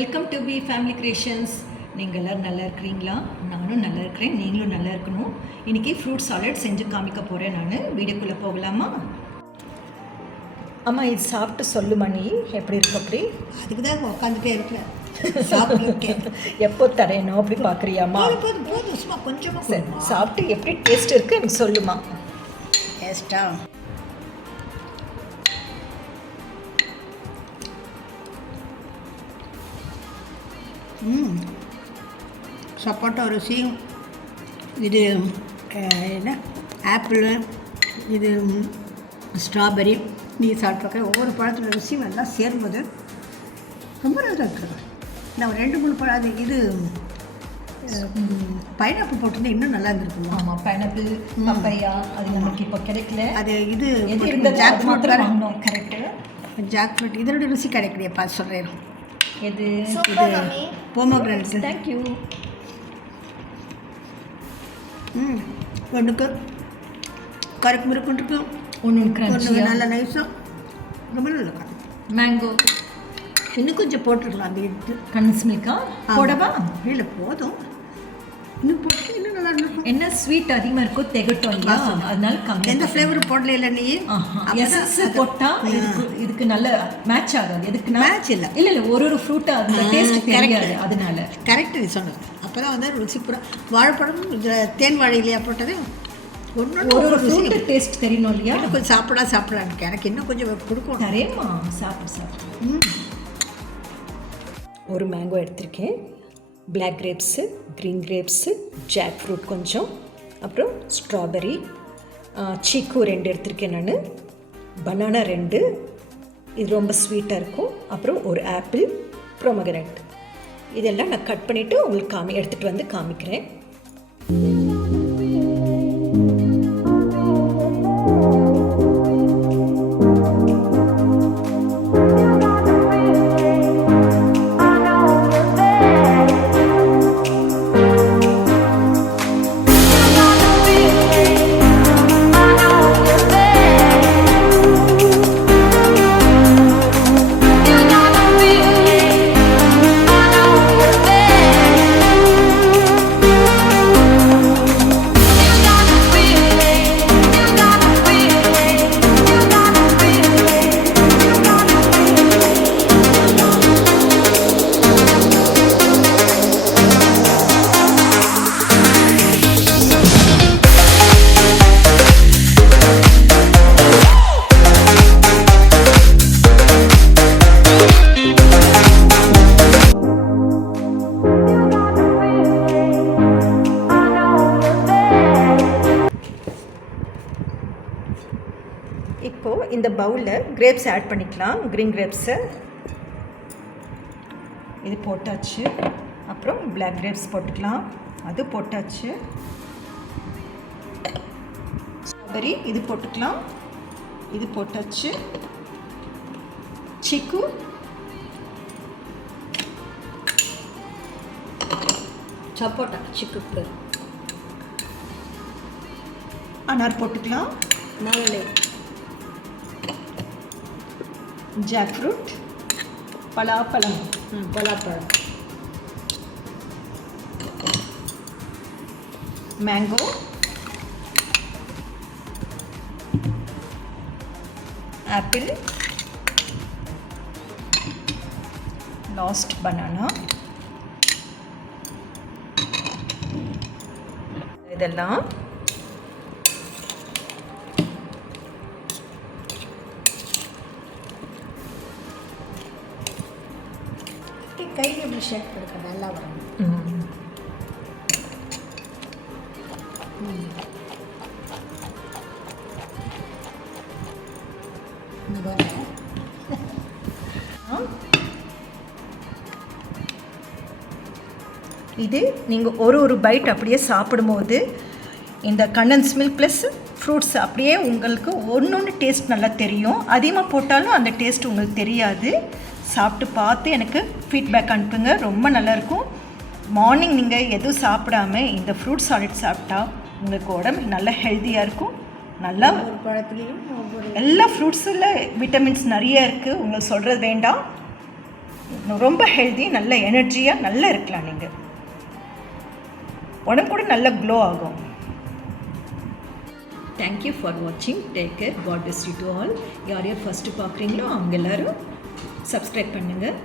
Welcome to B family creations. நீங்கள் எல்லோரும் நல்லா இருக்கிறீங்களா? நானும் நல்லா இருக்கிறேன், நீங்களும் நல்லா இருக்கணும். இன்றைக்கி ஃப்ரூட் சாலட் செஞ்சு காமிக்க போகிறேன். நான் வீடியோக்குள்ளே போகலாமா? அம்மா இது சாப்பிட்டு சொல்லுமா, நீ எப்படி இருக்கு? அப்படி அதுக்கு தான் உட்காந்துட்டே இருக்கிறேன், சாப்பிட்டுருக்கேன். எப்போ தரேனோ அப்படி பார்க்குறியாம்மா? போதும் சும்மா கொஞ்சமாக சாப்பிட்டு எப்படி டேஸ்ட் இருக்குது எனக்கு சொல்லுமா. டேஸ்ட்டா சப்போட்டா ருசியும், இது என்ன ஆப்பிள், இது ஸ்ட்ராபெரி, நீ சாப்பிட்ருக்க ஒவ்வொரு பழத்தோட ருசியும் எல்லாம் சேரும்போது ரொம்ப நல்லா இருக்குது. நான் 2-3 பழம், அது இது பைனாப்பிள் போட்டிருந்தா இன்னும் நல்லா இருந்திருக்குமா? ஆமாம், பைனாப்பிள், பப்பையா அது நமக்கு இப்போ கிடைக்கல. அது இது ஜாக் ஃப்ரூட் வாங்கினோம். கரெக்டு, ஜாக் ஃப்ரூட் இதனோட ருசி கிடைக்கலையே, பார்த்து சொல்கிறேன். இது போமோகிரானேட். தேங்க்யூ. ஒன்றுக்கு கருக்கு முறுக்குன்னு இருக்கும், ஒன்று நல்ல நைஸாக ரொம்ப நல்லா. மேங்கோ இன்னும் கொஞ்சம் போட்டுருக்கலாம். அந்த இது கன்ஸ் மில்கா போடவா? இல்லை போதும், இன்னும் போட்டு இன்னும் நல்லா இருக்கும். என்ன ஸ்வீட் அதிகமாக இருக்கோ திகட்டும் இல்லையா, அதனால கம்மி. எந்த ஃப்ளேவர் போடல இல்லை நீ? எசன்ஸ் போட்டால் இதுக்கு நல்ல மேட்ச் ஆகாது. எதுக்கு மேட்ச் இல்லை? இல்லை இல்லை, ஒரு ஃப்ரூட்டை அந்த டேஸ்ட் தெரியாது, அதனால. கரெக்டு நீ சொன்னது. அப்போ தான் வந்து ருசி பூரா. வாழைப்பழம் தேன் வாழை இல்லையா போட்டது, ஒரு ஃப்ரூட்டு டேஸ்ட் தெரியணும் இல்லையா? கொஞ்சம் சாப்பிடான்னு எனக்கு இன்னும் கொஞ்சம் கொடுக்கும். நிறையமா சாப்பிடு. ஒரு மேங்கோ எடுத்திருக்கேன், black grapes, green grapes, jackfruit கொஞ்சம், அப்புறம் ஸ்ட்ராபெரி, சீக்கு 2 எடுத்திருக்கேன் நான், பனானா 2, இது ரொம்ப ஸ்வீட்டாக இருக்கும், அப்புறம் ஒரு ஆப்பிள், ப்ரோமோகிரானேட். இதெல்லாம் நான் கட் பண்ணிவிட்டு உங்களுக்கு எடுத்துகிட்டு வந்து காமிக்கிறேன். இப்போது இந்த பவுலில் கிரேப்ஸ் ஆட் பண்ணிக்கலாம். க்ரீன் கிரேப்ஸை இது போட்டாச்சு, அப்புறம் பிளாக் கிரேப்ஸ் போட்டுக்கலாம், அது போட்டாச்சு. ஸ்ட்ராபெரி இது போட்டுக்கலாம், இது போட்டாச்சு. சீக்கு, சப்போட்டா, சிக்கு, அனார் போட்டுக்கலாம், மாதுளை, ஜாக் ஃப்ரூட், பலாப்பழம், மேங்கோ, ஆப்பிள், லாஸ்ட் பனானா. இதெல்லாம் கையில் எப்படி ஷேக் கொடுக்க நல்லா வரும். இது நீங்கள் ஒரு பைட் அப்படியே சாப்பிடும்போது இந்த கண்டன்ஸ் மில்க் ப்ளஸ் ஃப்ரூட்ஸ் அப்படியே உங்களுக்கு ஒன்று டேஸ்ட் நல்லா தெரியும். அதிகமாக போட்டாலும் அந்த டேஸ்ட் உங்களுக்கு தெரியாது. சாப்பிட்டு பார்த்து எனக்கு ஃபீட்பேக் அனுப்புங்க, ரொம்ப நல்லாயிருக்கும். மார்னிங் நீங்கள் எதுவும் சாப்பிடாம இந்த ஃப்ரூட் சாலட் சாப்பிட்டா உங்களுக்கு உடம்பு நல்லா ஹெல்த்தியாக இருக்கும். நல்லா ஒரு பழத்துலேயும் எல்லா ஃப்ரூட்ஸில் விட்டமின்ஸ் நிறைய இருக்குது, உங்களுக்கு சொல்கிறது வேண்டாம். ரொம்ப ஹெல்தி, நல்ல எனர்ஜியாக நல்லா இருக்கலாம். நீங்கள் உடம்பு கூட நல்ல க்ளோ ஆகும். தேங்க்யூ ஃபார் வாட்சிங். Take care. God bless you to all. யார் யார் ஃபஸ்ட்டு பார்க்குறீங்களோ அவங்க எல்லோரும் சப்ஸ்கிரைப் பண்ணுங்கள்.